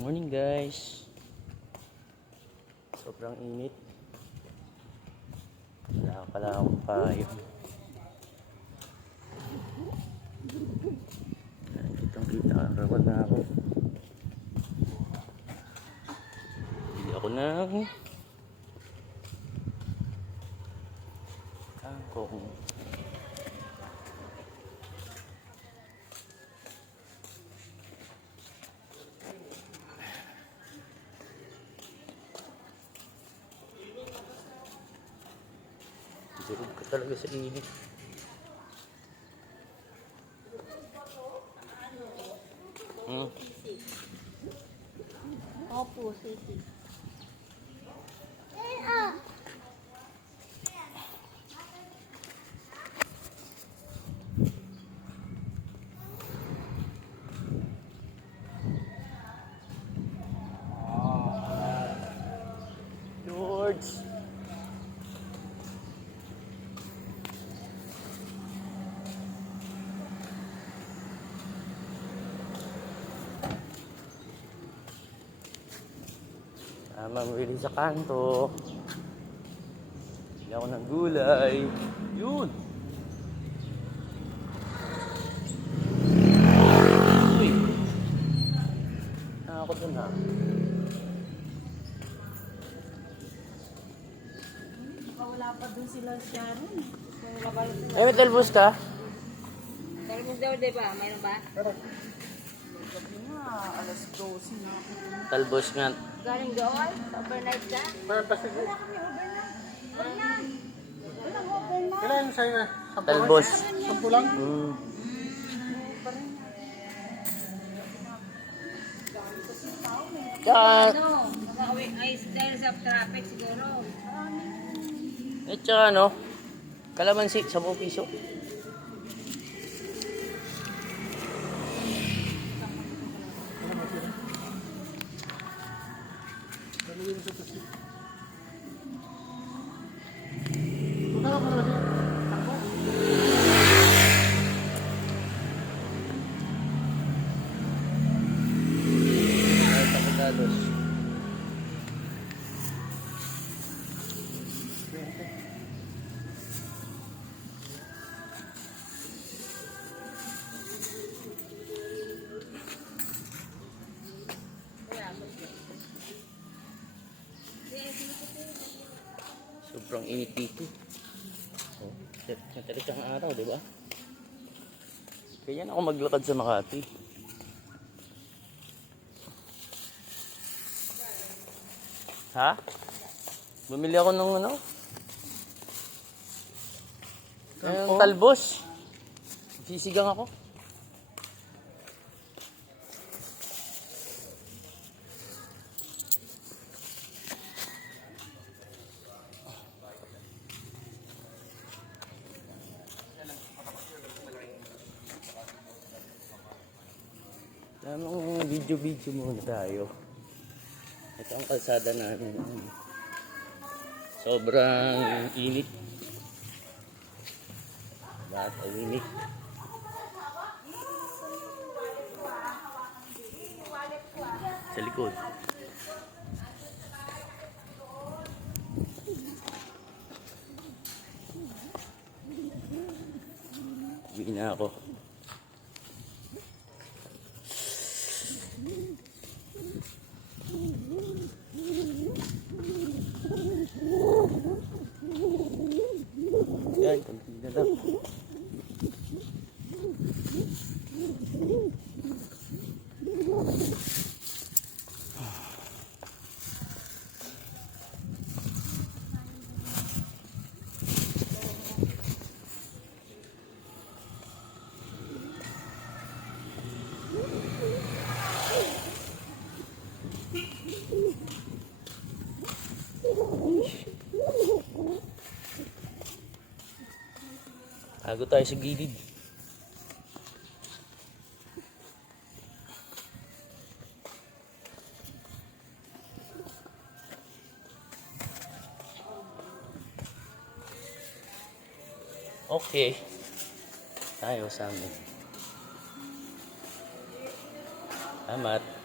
Morning guys. Sobrang init. Wala pala akong payo. Kitang kita ang na ako. Bili ako ng kangkong. Durog ka talaga sa init. Hmm. Opo, sisi. George. Tama, mabili sa kanto. Bili ako ng gulay. Yun. Uy. Nakakot dun ha. Wala pa dun sila Sharon. Eh, may talbos ka? Talbos daw, di ba? Mayroon ba? alas 12 na ako. Talbos nga. Galing doon? Overnight ka? Para pa sige. Wala kami overnight. Wala. Walang overnight. Kailan sa'yo na? Talbos. Sampu lang? Mm. Tsaka, Ano? Makauwi ay dahil sa traffic siguro. eh, tsaka ano, kalamansi, 10 piso. Tapitados. Sobrang init dito. Matalis ang araw, di ba? Kaya ako maglakad sa Makati. Ha? Bumili ako ng ano? Yung talbos. Sisigang ako. Tamang video-video muna tayo. Ito ang kalsada namin. Sobrang init. Lahat ay init. Sa likod. Uwi na ako. Yan, konti na lang. Tago tayo sa gilid. Okay. Tayo sa amin. Salamat.